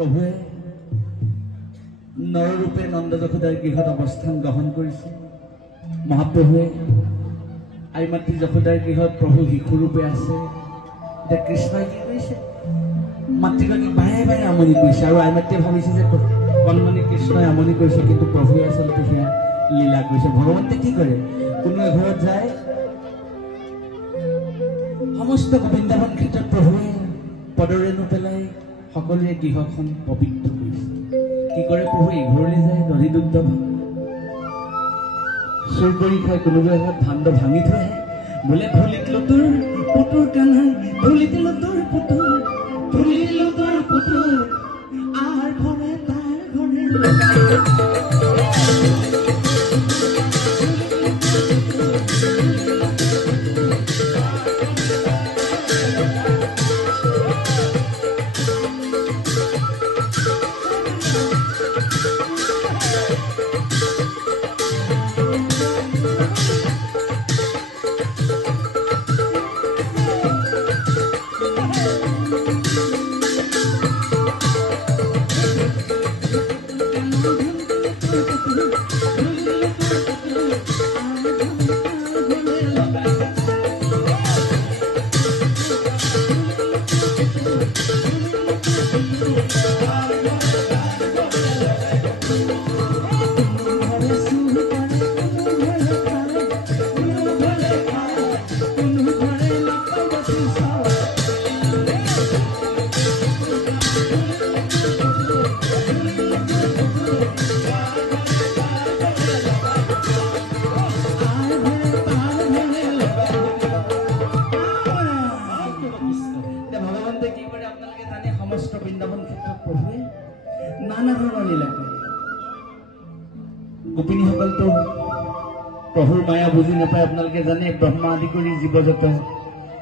প্ৰভুৱে নৰৰূপে নন্দ যশোদাৰ গৃহত অৱস্থান গ্ৰহণ কৰিছে। মহাপ্ৰভুৱে আই মাতৃ যশোদাৰ গৃহত প্ৰভু শিশুৰূপে আছে। এতিয়া কৃষ্ণই কি কৰিছে, মাতৃগৰাকীক বাৰে বাৰে আমনি কৰিছে, আৰু আই মাতৃয়ে ভাবিছে যে কণমানি কৃষ্ণই আমনি কৰিছে, কিন্তু প্ৰভুৱে আচলতে সেয়া লীলা কৰিছে। ভগৱন্তে কি কৰে, কোনো এঘৰত যায়, সমস্ত বৃন্দাবন ক্ষেত্ৰত প্ৰভুৱে পদৰেণু পেলাই সকলোৱে গৃহখন পবিত্ৰ কৰিছে। কি কৰে, প্ৰভু ইঘৰলৈ যায়, দধি দুগ্ধ চুৰ কৰি খাই কোনোবাই এঘৰত ভাণ্ড ভাঙি থৈ আহে, বোলে ধূলিত লতুৰ পুতুৰ কান্হাই, ধূলিত লতুৰ পুতুৰ, ধূলিত লতুৰ পুতুৰ, আৰ ঘৰে তাৰ ঘৰে প্ৰভুৰ মায়া বুজি নাপায় আপোনালোকে জানে ব্ৰহ্মা আদি কৰি জীৱজত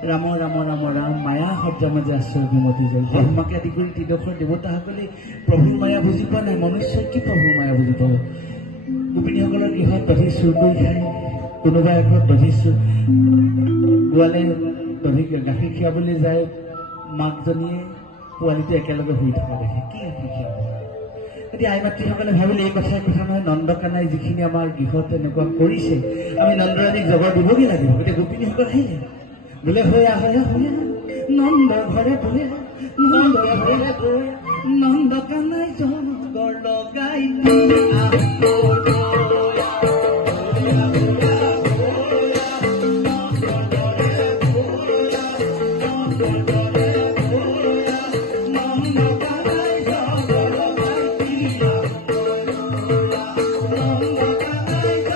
ৰাম ৰাম ৰাম ৰাম মায়া সজ্জা মাজে আশ্ৰয় ঘুমতি যায় ব্ৰহ্মাকে আদি কৰি ত্ৰিদশৰ দেৱতাসকলে প্ৰভুৰ মায়া বুজি পোৱা নাই মনুষ্যই কি প্ৰভুৰ মায়া বুজি পাব গোপিনীসকলৰ গৃহত দধি চুৰ কৰি খায় কোনোবা এঘৰত দধি গোৱালে দধি গাখীৰ খীৰাবলৈ যায় মাকজনীয়ে পোৱালিটো একেলগে শুই থকা দেখে কি শিকিব এতিয়া আই মাতৃসকলে ভাবিলে এই কথা নহয় নন্দকানাই যিখিনি আমাৰ গৃহত এনেকুৱা কৰিছে আমি নন্দৰানীক জগৰ দিবগৈ লাগিব এতিয়া গোপিনীসকল আহিলে বোলে হৈ আহে নন্দ ঘৰে বোলে নন্দ ঘৰে গৈ নন্দকানাই জগৰ লগাই